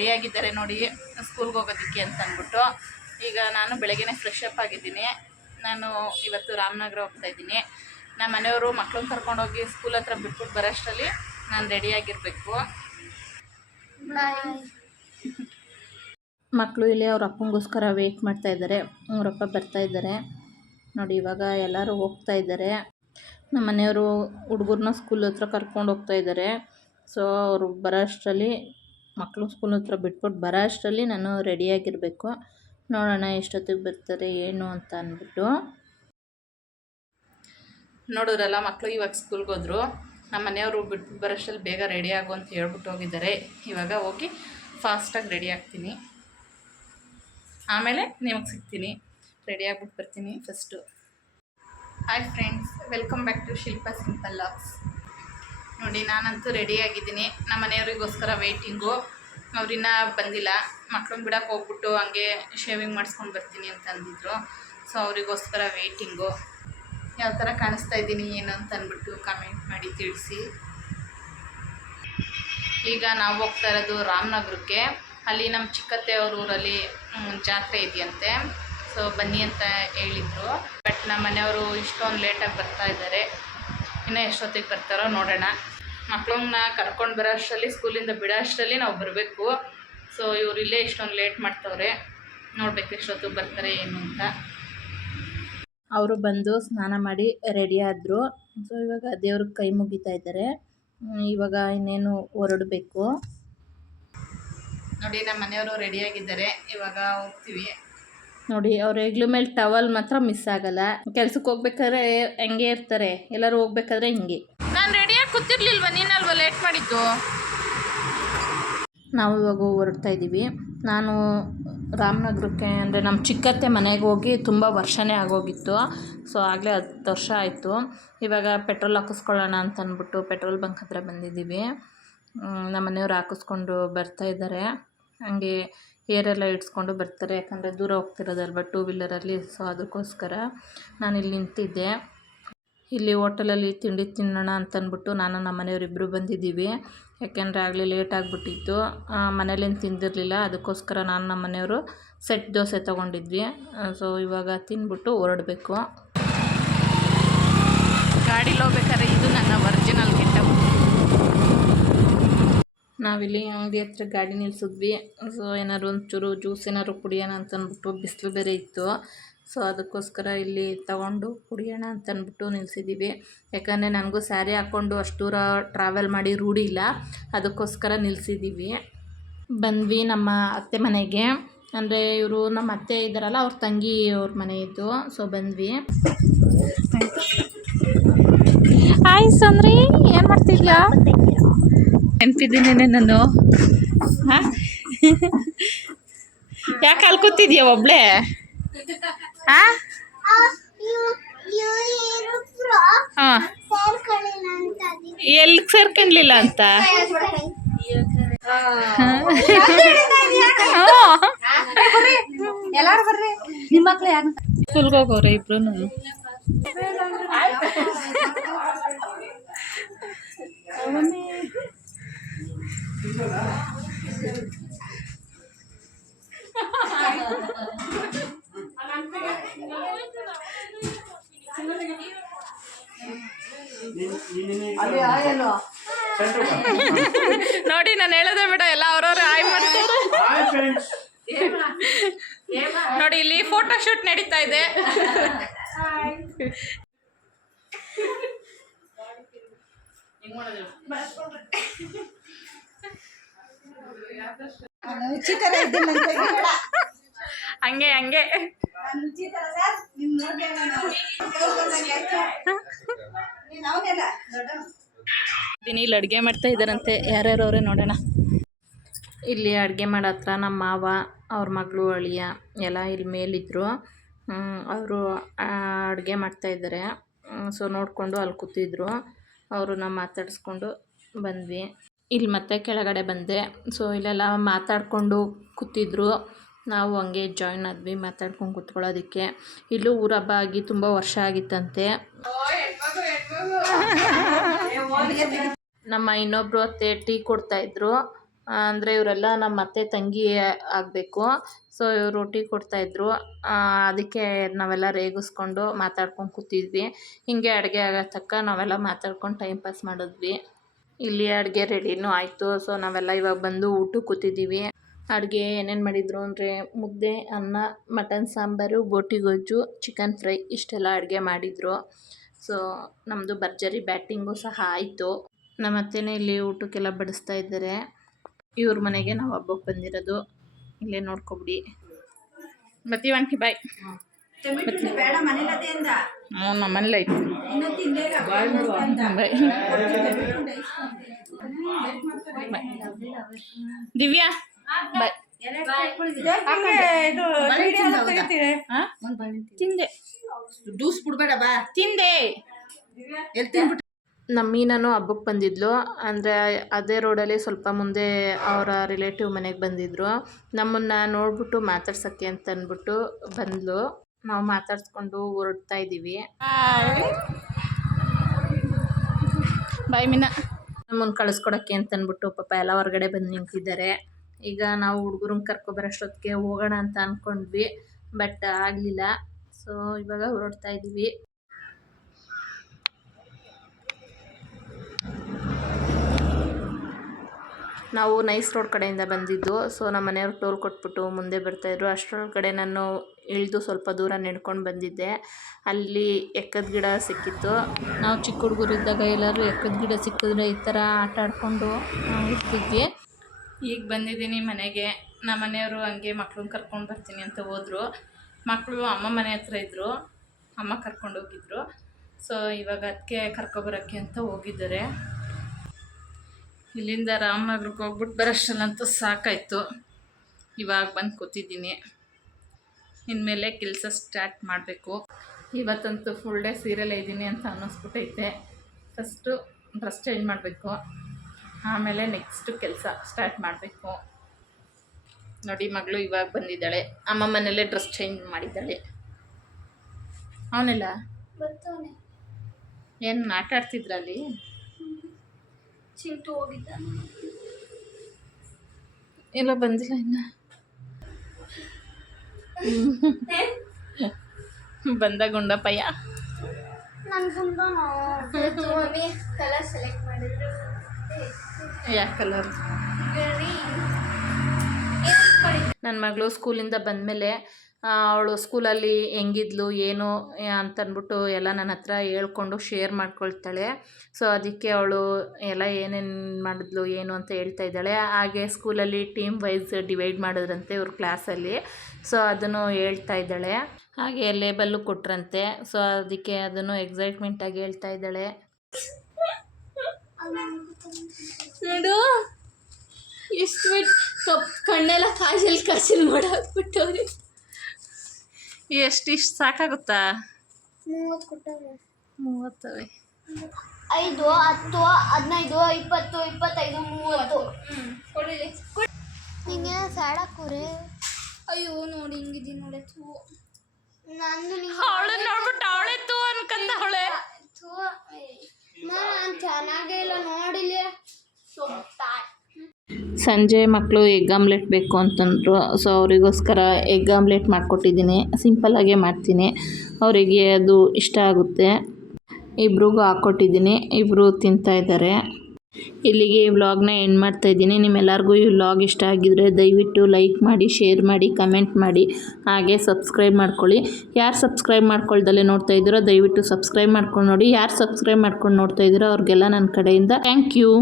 ರೆಡಿಯಾಗಿದ್ದಾರೆ ನೋಡಿ ಸ್ಕೂಲ್ಗೆ ಹೋಗೋದಕ್ಕೆ ಅಂತ ಅಂದ್ಬಿಟ್ಟು. ಈಗ ನಾನು ಬೆಳಗ್ಗೆನೇ ಫ್ರೆಶ್ ಅಪ್ ಆಗಿದ್ದೀನಿ. ನಾನು ಇವತ್ತು ರಾಮನಗರ ಹೋಗ್ತಾಯಿದ್ದೀನಿ. ನಮ್ಮ ಮನೆಯವರು ಮಕ್ಕಳನ್ನ ಕರ್ಕೊಂಡೋಗಿ ಸ್ಕೂಲ್ ಹತ್ರ ಬಿಟ್ಬಿಟ್ಟು ಬರೋಷ್ಟರಲ್ಲಿ ನಾನು ರೆಡಿಯಾಗಿರಬೇಕು. ಮಕ್ಕಳು ಇಲ್ಲಿ ಅವ್ರ ಅಪ್ಪಂಗೋಸ್ಕರ ವೆಯ್ಟ್ ಮಾಡ್ತಾಯಿದ್ದಾರೆ. ಅವರಪ್ಪ ಬರ್ತಾಯಿದ್ದಾರೆ ನೋಡಿ. ಇವಾಗ ಎಲ್ಲರೂ ಹೋಗ್ತಾ ಇದ್ದಾರೆ. ನಮ್ಮ ಮನೆಯವರು ಹುಡುಗರನ್ನ ಸ್ಕೂಲ್ ಹತ್ರ ಕರ್ಕೊಂಡು ಹೋಗ್ತಾ ಇದ್ದಾರೆ. ಸೊ ಅವರು ಬರೋ ಅಷ್ಟರಲ್ಲಿ, ಮಕ್ಕಳು ಸ್ಕೂಲ್ ಹತ್ರ ಬಿಟ್ಬಿಟ್ಟು ಬರೋ ಅಷ್ಟರಲ್ಲಿ ನಾನು ರೆಡಿಯಾಗಿರಬೇಕು. ನೋಡೋಣ ಎಷ್ಟೊತ್ತಿಗೆ ಬರ್ತಾರೆ ಏನು ಅಂತ ಅಂದ್ಬಿಟ್ಟು. ನೋಡಿದ್ರಲ್ಲ, ಮಕ್ಕಳು ಇವಾಗ ಸ್ಕೂಲ್ಗೆ ಹೋದರು. ನಮ್ಮ ಮನೆಯವರು ಬಿಟ್ಬಿಟ್ಟು ಬರೋಷ್ಟರಲ್ಲಿ ಬೇಗ ರೆಡಿ ಆಗು ಅಂತ ಹೇಳ್ಬಿಟ್ಟು ಹೋಗಿದ್ದಾರೆ. ಇವಾಗ ಹೋಗಿ ಫಾಸ್ಟಾಗಿ ರೆಡಿ ಆಗ್ತೀನಿ, ಆಮೇಲೆ ನಿಮಗೆ ಸಿಗ್ತೀನಿ. ರೆಡಿ ಆಗ್ಬಿಟ್ಟು ಬರ್ತೀನಿ first. Hi friends, welcome back to Shilpa simple logs. ನೋಡಿ, ನಾನಂತೂ ರೆಡಿಯಾಗಿದ್ದೀನಿ. ನಮ್ಮ ಮನೆಯವರಿಗೋಸ್ಕರ ವೆಯ್ಟಿಂಗು. ಅವ್ರಿನ್ನ ಬಂದಿಲ್ಲ. ಮಕ್ಳನ್ನ ಬಿಡೋಕೆ ಹೋಗ್ಬಿಟ್ಟು ಹಂಗೆ ಶೇವಿಂಗ್ ಮಾಡಿಸ್ಕೊಂಡು ಬರ್ತೀನಿ ಅಂತ ಅಂದಿದ್ರು. ಸೊ ಅವರಿಗೋಸ್ಕರ ವೆಯ್ಟಿಂಗು. ಯಾವ ಥರ ಕಾಣಿಸ್ತಾ ಇದ್ದೀನಿ ಏನು ಅಂತ ಅಂದ್ಬಿಟ್ಟು ಕಮೆಂಟ್ ಮಾಡಿ ತಿಳಿಸಿ. ಈಗ ನಾವು ಹೋಗ್ತಾ ಇರೋದು ರಾಮನಗರಕ್ಕೆ. ಅಲ್ಲಿ ನಮ್ಮ ಚಿಕ್ಕತ್ತೆ ಅವ್ರ ಊರಲ್ಲಿ ಜಾತ್ರೆ ಇದೆಯಂತೆ. ಸೊ ಬನ್ನಿ ಅಂತ ಹೇಳಿದರು. ಬಟ್ ನಮ್ಮ ಮನೆಯವರು ಇಷ್ಟೊಂದು ಲೇಟಾಗಿ ಬರ್ತಾ ಇದ್ದಾರೆ. ಇನ್ನೂ ಎಷ್ಟೊತ್ತಿಗೆ ಬರ್ತಾರೋ ನೋಡೋಣ. ಮಕ್ಕಳನ್ನ ಕರ್ಕೊಂಡು ಬರೋ ಅಷ್ಟರಲ್ಲಿ, ಸ್ಕೂಲಿಂದ ಬಿಡೋ ಅಷ್ಟರಲ್ಲಿ ನಾವು ಬರಬೇಕು. ಸೊ ಇವರು ಇಲ್ಲೇ ಇಷ್ಟೊಂದು ಲೇಟ್ ಮಾಡ್ತವ್ರೆ. ನೋಡ್ಬೇಕು ಎಷ್ಟೊತ್ತಿಗೆ ಬರ್ತಾರೆ ಏನು ಅಂತ. ಅವರು ಬಂದು ಸ್ನಾನ ಮಾಡಿ ರೆಡಿ ಆದರು. ಸೊ ಇವಾಗ ದೇವ್ರಿಗೆ ಕೈ ಮುಗಿತಾ ಇದ್ದಾರೆ. ಇವಾಗ ಇನ್ನೇನು ಹೊರಡಬೇಕು. ನೋಡಿ, ನಮ್ಮ ಮನೆಯವರು ರೆಡಿಯಾಗಿದ್ದಾರೆ. ಇವಾಗ ಹೋಗ್ತೀವಿ. ನೋಡಿ, ಅವ್ರ ಹೆಗ್ಲ ಮೇಲೆ ಟವಲ್ ಮಾತ್ರ ಮಿಸ್ ಆಗಲ್ಲ. ಕೆಲ್ಸಕ್ಕೆ ಹೋಗ್ಬೇಕಾದ್ರೆ ಹಂಗೆ ಇರ್ತಾರೆ. ಎಲ್ಲರೂ ಹೋಗ್ಬೇಕಾದ್ರೆ ಹಿಂಗೆ. ನಾನು ರೆಡಿಯಾಗಿ ಕೂತಿರ್ಲಿಲ್ವ, ನೀನಲ್ವ ಲೇಟ್ ಮಾಡಿದ್ದು. ನಾವು ಇವಾಗ ಹೊರಡ್ತಾ ಇದ್ದೀವಿ. ನಾನು ರಾಮನಗರಕ್ಕೆ ಅಂದರೆ ನಮ್ಮ ಚಿಕ್ಕತ್ತೆ ಮನೆಗೆ ಹೋಗಿ ತುಂಬ ವರ್ಷನೇ ಆಗೋಗಿತ್ತು. ಸೊ ಆಗಲೇ 10 ವರ್ಷ ಆಯಿತು. ಇವಾಗ ಪೆಟ್ರೋಲ್ ಹಾಕಿಸ್ಕೊಳ್ಳೋಣ ಅಂತ ಅಂದ್ಬಿಟ್ಟು ಪೆಟ್ರೋಲ್ ಬಂಕ್ ಹತ್ರ ಬಂದಿದ್ದೀವಿ. ನಮ್ಮ ಮನೆಯವ್ರು ಹಾಕಿಸ್ಕೊಂಡು ಬರ್ತಾಯಿದ್ದಾರೆ. ಹಂಗೆ ಏರೆಲ್ಲ ಇಡ್ಸ್ಕೊಂಡು ಬರ್ತಾರೆ, ಯಾಕಂದರೆ ದೂರ ಹೋಗ್ತಿರೋದಲ್ವ 2 ವೀಲರಲ್ಲಿ. ಸೊ ಅದಕ್ಕೋಸ್ಕರ ನಾನಿಲ್ಲಿ ನಿಂತಿದ್ದೆ. ಇಲ್ಲಿ ಹೋಟೆಲಲ್ಲಿ ತಿಂಡಿ ತಿನ್ನೋಣ ಅಂತಂದ್ಬಿಟ್ಟು ನಾನು ನಮ್ಮ ಮನೆಯವರಿಬ್ಬರು ಬಂದಿದ್ದೀವಿ. ಯಾಕೆಂದರೆ ಆಗಲೇ ಲೇಟ್ ಆಗಿಬಿಟ್ಟಿತ್ತು. ಮನೇಲೇನು ತಿಂದಿರಲಿಲ್ಲ. ಅದಕ್ಕೋಸ್ಕರ ನಾನು ನಮ್ಮ ಮನೆಯವರು ಸೆಟ್ ದೋಸೆ ತೊಗೊಂಡಿದ್ವಿ. ಸೊ ಇವಾಗ ತಿಂದ್ಬಿಟ್ಟು ಹೊರಡಬೇಕು. ಗಾಡೀಲಿ ಹೋಗ್ಬೇಕಾದ್ರೆ ಇದು ನನ್ನ ಒರಿಜಿನಲ್ ಗೆಟಪ್. ನಾವಿಲ್ಲಿ ಅಂಗಡಿ ಹತ್ರ ಗಾಡಿ ನಿಲ್ಸಿದ್ವಿ. ಸೊ ಏನಾದ್ರು ಒಂಚೂರು ಜ್ಯೂಸ್ ಏನಾದ್ರು ಕುಡಿಯೋಣ ಅಂತಂದ್ಬಿಟ್ಟು ಬಿಸಿಲು ಬೇರೆ ಇತ್ತು. ಸೊ ಅದಕ್ಕೋಸ್ಕರ ಇಲ್ಲಿ ತಗೊಂಡು ಕುಡಿಯೋಣ ಅಂತಂದ್ಬಿಟ್ಟು ನಿಲ್ಸಿದ್ದೀವಿ. ಯಾಕಂದರೆ ನನಗೂ ಸ್ಯಾರಿ ಹಾಕ್ಕೊಂಡು ಅಷ್ಟು ದೂರ ಟ್ರಾವೆಲ್ ಮಾಡಿ ರೂಢಿ ಇಲ್ಲ. ಅದಕ್ಕೋಸ್ಕರ ನಿಲ್ಸಿದ್ದೀವಿ. ಬಂದ್ವಿ ನಮ್ಮ ಅತ್ತೆ ಮನೆಗೆ. ಅಂದರೆ ಇವರು ನಮ್ಮ ಅತ್ತೆ ಇದ್ದಾರಲ್ಲ, ಅವ್ರ ತಂಗಿ ಅವ್ರ ಮನೆ ಇದ್ದು. ಸೊ ಬಂದ್ವಿ. ಹಾಯ್ ಸಂದ್ರಿ, ಏನು ಮಾಡ್ತಿದ್ಯಾ? ನೆನಪಿದ್ದೀನೇನೆ ನಾನು. ಹಾಂ, ಯಾಕೆ ಅಲ್ಲಿ ಕೂತಿದ್ಯಾ ಒಬ್ಳೆ? ಹಾಂ ಹಾಂ, ಎಲ್ಲಿ ಸೇರ್ಕೊಂಡ್ಲಿಲ್ಲ ಅಂತ? ಸ್ಕೂಲ್ಗೆ ಹೋಗೋರೆ ಇಬ್ರು. ನೋಡಿ, ನಾನು ಹೇಳೋದೇ ಬೇಡ, ಎಲ್ಲ ಅವ್ರವ್ರು ಆಯ್ ಮಾಡ್ತಾರೆ. ನೋಡಿ, ಇಲ್ಲಿ ಫೋಟೋ ಶೂಟ್ ನಡೀತಾ ಇದೆ. ಹಂಗೆ ಹಂಗೆ ಇಲ್ಲಿ ಅಡುಗೆ ಮಾಡ್ತಾ ಇದ್ದಾರಂತೆ. ಯಾರ್ಯಾರು ಅವರೇ ನೋಡೋಣ. ಇಲ್ಲಿ ಅಡುಗೆ ಮಾಡೋ ಹತ್ರ ನಮ್ಮ ಮಾವ, ಅವ್ರ ಮಗಳು, ಅಳಿಯ ಎಲ್ಲ ಇಲ್ಲಿ ಮೇಲಿದ್ದರು. ಅವರು ಅಡುಗೆ ಮಾಡ್ತಾಯಿದ್ದಾರೆ. ಸೊ ನೋಡಿಕೊಂಡು ಅಲ್ಲಿ ಕೂತಿದ್ರು. ಅವ್ರನ್ನ ಮಾತಾಡಿಸ್ಕೊಂಡು ಬಂದ್ವಿ. ಇಲ್ಲಿ ಮತ್ತೆ ಕೆಳಗಡೆ ಬಂದೆ. ಸೊ ಇಲ್ಲೆಲ್ಲ ಮಾತಾಡಿಕೊಂಡು ಕೂತಿದ್ರು. ನಾವು ಹಂಗೆ ಜಾಯ್ನ್ ಆದ್ವಿ ಮಾತಾಡ್ಕೊಂಡು ಕೂತ್ಕೊಳ್ಳೋದಕ್ಕೆ. ಇಲ್ಲೂ ಊರ ಹಬ್ಬ ಆಗಿ ತುಂಬ ವರ್ಷ ಆಗಿತ್ತಂತೆ. ನಮ್ಮ ಇನ್ನೊಬ್ಬರು ಅತ್ತೆ ಟೀ ಕೊಡ್ತಾಯಿದ್ರು. ಅಂದರೆ ಇವರೆಲ್ಲ ನಮ್ಮ ಅತ್ತೆ ತಂಗಿ ಆಗಬೇಕು. ಸೊ ಇವರು ಟೀ ಕೊಡ್ತಾಯಿದ್ರು. ಅದಕ್ಕೆ ನಾವೆಲ್ಲ ರೇಗಿಸ್ಕೊಂಡು ಮಾತಾಡ್ಕೊಂಡು ಕೂತಿದ್ವಿ. ಹೀಗೆ ಅಡುಗೆ ಆಗೋ ತನಕ ನಾವೆಲ್ಲ ಮಾತಾಡ್ಕೊಂಡು ಟೈಮ್ ಪಾಸ್ ಮಾಡಿದ್ವಿ. ಇಲ್ಲಿ ಅಡುಗೆ ರೆಡಿನೂ ಆಯಿತು. ಸೊ ನಾವೆಲ್ಲ ಇವಾಗ ಬಂದು ಊಟಕ್ಕೆ ಕೂತಿದ್ದೀವಿ. ಅಡುಗೆ ಏನೇನು ಮಾಡಿದರು ಅಂದರೆ ಮುದ್ದೆ, ಅನ್ನ, ಮಟನ್ ಸಾಂಬಾರು, ಬೋಟಿ ಗೊಜ್ಜು, ಚಿಕನ್ ಫ್ರೈ ಇಷ್ಟೆಲ್ಲ ಅಡುಗೆ ಮಾಡಿದರು. ಸೊ ನಮ್ಮದು ಭರ್ಜರಿ ಬ್ಯಾಟಿಂಗು ಸಹ ಆಯಿತು. ನಮ್ಮ ಅತ್ತೆನೇ ಇಲ್ಲಿ ಊಟಕ್ಕೆಲ್ಲ ಬಡಿಸ್ತಾ ಇದ್ದಾರೆ. ಇವ್ರ ಮನೆಗೆ ನಾವು ಹಬ್ಬಕ್ಕೆ ಬಂದಿರೋದು. ಇಲ್ಲೇ ನೋಡ್ಕೊಬಿಡಿ. ಮತ್ತೀವಂಟಿ ಬಾಯ್. ನಮ್ಮ ಮನೇಲಿ ಐತಿ ಬಾಯ್. ದಿವ್ಯಾ ಬಾಯ್. ತಿಂದೆ ಜ್ಯೂಸ್ ಬಿಡ್ಬೇಡ ಬಾ. ತಿಂದೆ. ನಮ್ಮ ಮೀನನು ಹಬ್ಬಕ್ಕೆ ಬಂದಿದ್ಲು. ಅಂದರೆ ಅದೇ ರೋಡಲ್ಲಿ ಸ್ವಲ್ಪ ಮುಂದೆ ಅವರ ರಿಲೇಟಿವ್ ಮನೆಗೆ ಬಂದಿದ್ದರು. ನಮ್ಮನ್ನು ನೋಡ್ಬಿಟ್ಟು ಮಾತಾಡ್ಸೋಕ್ಕೆ ಅಂತ ಅಂದ್ಬಿಟ್ಟು ಬಂದಳು. ನಾವು ಮಾತಾಡ್ಸ್ಕೊಂಡು ಹೊರಡ್ತಾ ಇದ್ದೀವಿ. ಬಾಯ್ ಮೀನಾ. ನಮ್ಮನ್ನು ಕಳಿಸ್ಕೊಡೋಕ್ಕೆ ಅಂತ ಅಂದ್ಬಿಟ್ಟು ಪಾಪ ಎಲ್ಲ ಹೊರಗಡೆ ಬಂದು ನಿಂತಿದ್ದಾರೆ. ಈಗ ನಾವು ಹುಡುಗರನ್ನ ಕರ್ಕೊಬರೋಷ್ಟೊತ್ತಿಗೆ ಹೋಗೋಣ ಅಂತ ಅಂದ್ಕೊಂಡ್ವಿ, ಬಟ್ ಆಗಲಿಲ್ಲ. ಸೊ ಇವಾಗ ಹೊರಡ್ತಾ ಇದ್ದೀವಿ. ನಾವು ನೈಸ್ ರೋಡ್ ಕಡೆಯಿಂದ ಬಂದಿದ್ದು. ಸೊ ನಮ್ಮ ಮನೆಯವ್ರು ಟೋಲ್ ಕೊಟ್ಬಿಟ್ಟು ಮುಂದೆ ಬರ್ತಾಯಿದ್ರು. ಅಷ್ಟರೊಳಗಡೆ ನಾನು ಇಳಿದು ಸ್ವಲ್ಪ ದೂರ ನಡ್ಕೊಂಡು ಬಂದಿದ್ದೆ. ಅಲ್ಲಿ ಎಕ್ಕದ ಗಿಡ ಸಿಕ್ಕಿತ್ತು. ನಾವು ಚಿಕ್ಕ ಹುಡುಗರಿದ್ದಾಗ ಎಲ್ಲರೂ ಎಕ್ಕದ ಗಿಡ ಸಿಕ್ಕಿದ್ರೆ ಈ ಥರ ಆಟ ಆಡ್ಕೊಂಡು ಇರ್ತಿದ್ವಿ. ಈಗ ಬಂದಿದ್ದೀನಿ ಮನೆಗೆ. ನಮ್ಮ ಮನೆಯವರು ಹಂಗೆ ಮಕ್ಳನ್ನ ಕರ್ಕೊಂಡು ಬರ್ತೀನಿ ಅಂತ ಹೋದರು. ಮಕ್ಕಳು ಅಮ್ಮ ಮನೆ ಹತ್ರ ಇದ್ದರು, ಅಮ್ಮ ಕರ್ಕೊಂಡು ಹೋಗಿದ್ರು. ಸೊ ಇವಾಗ ಅದಕ್ಕೆ ಕರ್ಕೊಬರೋಕ್ಕೆ ಅಂತ ಹೋಗಿದ್ದಾರೆ. ಇಲ್ಲಿಂದ ರಾಮನಗರಕ್ಕೆ ಹೋಗ್ಬಿಟ್ಟು ಬರೋಷ್ಟಲ್ಲಂತೂ ಸಾಕಾಯಿತು. ಇವಾಗ ಬಂದು ಕೂತಿದ್ದೀನಿ. ಇನ್ಮೇಲೆ ಕೆಲಸ ಸ್ಟಾರ್ಟ್ ಮಾಡಬೇಕು. ಇವತ್ತಂತೂ ಫುಲ್ ಡೇ ಸೀರಿಯಲ್ ಇದ್ದೀನಿ ಅಂತ ಅನ್ನಿಸ್ಬಿಟ್ಟೈತೆ. ಫಸ್ಟು ಡ್ರೆಸ್ ಚೇಂಜ್ ಮಾಡಬೇಕು, ಆಮೇಲೆ ನೆಕ್ಸ್ಟು ಕೆಲಸ ಸ್ಟಾರ್ಟ್ ಮಾಡಬೇಕು. ನೋಡಿ ಮಗಳು ಇವಾಗ ಬಂದಿದ್ದಾಳೆ. ಅಮ್ಮ ಮನೇಲೆ ಡ್ರೆಸ್ ಚೇಂಜ್ ಮಾಡಿದ್ದಾಳೆ. ಅವನೆಲ್ಲ ಏನು ಆಟ ಆಡ್ತಿದ್ರಲ್ಲಿ? ಚಿಂಟು ಹೋಗಿದ್ದ, ಎಲ್ಲ ಬಂದಿಲ್ಲ ಇನ್ನು. ಬಂದ ಗುಂಡಪ್ಪಯ್ಯ. ಮಮ್ಮಿ ಕಲರ್ ಸೆಲೆಕ್ಟ್ ಮಾಡಿದ್ರು. ಯಾವ ಕಲರ್? ನನ್ನ ಮಗಳು ಸ್ಕೂಲಿಂದ ಬಂದಮೇಲೆ ಅವಳು ಸ್ಕೂಲಲ್ಲಿ ಹೆಂಗಿದ್ಲು ಏನು ಅಂತಂದ್ಬಿಟ್ಟು ಎಲ್ಲ ನನ್ನ ಹತ್ರ ಹೇಳ್ಕೊಂಡು ಶೇರ್ ಮಾಡ್ಕೊಳ್ತಾಳೆ. ಸೊ ಅದಕ್ಕೆ ಅವಳು ಎಲ್ಲ ಏನೇನು ಮಾಡಿದ್ಲು ಏನು ಅಂತ ಹೇಳ್ತಾ ಇದ್ದಾಳೆ. ಹಾಗೆ ಸ್ಕೂಲಲ್ಲಿ ಟೀಮ್ ವೈಸ್ ಡಿವೈಡ್ ಮಾಡಿದ್ರಂತೆ ಇವ್ರ ಕ್ಲಾಸಲ್ಲಿ. ಸೊ ಅದನ್ನು ಹೇಳ್ತಾ ಇದ್ದಾಳೆ. ಹಾಗೆ ಲೇಬಲ್ಲು ಕೊಟ್ರಂತೆ. ಸೊ ಅದಕ್ಕೆ ಅದನ್ನು ಎಕ್ಸೈಟ್ಮೆಂಟಾಗಿ ಹೇಳ್ತಾ ಇದ್ದಾಳೆ. ನೋಡು ಎಷ್ಟು ಕಣ್ಣೆಲ್ಲ ಕಾಜಲ್ ಮಾಡಾಕ್ಬಿಟ್ಟವ್ರಿ. ಎಷ್ಟಿಷ್ಟು ಸಾಕಾಗುತ್ತಾ? 30 ಕೊಟ್ಟವ್ರೆ. 30 5 10 15 20 25 30 ಕೊಡಿಲಿ. ನಿಂಗೆ ಸ್ಯಾಡ್ ಹಾಕೋರೆ. ಅಯ್ಯೋ ನೋಡಿ ಹಿಂಗಿದ್ದೀನಿ ನೋಡಿ. ನಾನು ಅವಳು ನೋಡ್ಬಿಟ್ಟು ಅವಳೆ ತೂ ಅನ್ಕಂದ ಅವಳೆ. ನಾನು ಚೆನ್ನಾಗೇ ಇಲ್ಲ ನೋಡಿಲ್ಲ. ಸಂಜೆ ಮಕ್ಕಳು ಎಗ್ ಆಮ್ಲೆಟ್ ಬೇಕು ಅಂತಂದರು. ಸೊ ಅವರಿಗೋಸ್ಕರ ಎಗ್ ಆಮ್ಲೆಟ್ ಮಾಡಿಕೊಟ್ಟಿದ್ದೀನಿ. ಸಿಂಪಲ್ಲಾಗೇ ಮಾಡ್ತೀನಿ, ಅವರಿಗೆ ಅದು ಇಷ್ಟ ಆಗುತ್ತೆ. ಇಬ್ರಿಗೂ ಹಾಕ್ಕೊಟ್ಟಿದ್ದೀನಿ, ಇಬ್ಬರು ತಿಂತಾಯಿದ್ದಾರೆ. ಇಲ್ಲಿಗೆ ಈ ವ್ಲಾಗ್ನ ಎಂಡ್ ಮಾಡ್ತಾಯಿದ್ದೀನಿ. ನಿಮ್ಮೆಲ್ಲರಿಗೂ ಈ ವ್ಲಾಗ್ ಇಷ್ಟ ಆಗಿದ್ದರೆ ದಯವಿಟ್ಟು ಲೈಕ್ ಮಾಡಿ, ಶೇರ್ ಮಾಡಿ, ಕಮೆಂಟ್ ಮಾಡಿ, ಹಾಗೆ ಸಬ್ಸ್ಕ್ರೈಬ್ ಮಾಡ್ಕೊಳ್ಳಿ. ಯಾರು ಸಬ್ಸ್ಕ್ರೈಬ್ ಮಾಡ್ಕೊಳ್ದಲ್ಲೇ ನೋಡ್ತಾ ಇದ್ದೀರೋ ದಯವಿಟ್ಟು ಸಬ್ಸ್ಕ್ರೈಬ್ ಮಾಡ್ಕೊಂಡು ನೋಡಿ. ಯಾರು ಸಬ್ಸ್ಕ್ರೈಬ್ ಮಾಡ್ಕೊಂಡು ನೋಡ್ತಾ ಇದ್ದೀರೋ ಅವ್ರಿಗೆಲ್ಲ ನನ್ನ ಕಡೆಯಿಂದ ಥ್ಯಾಂಕ್ ಯು.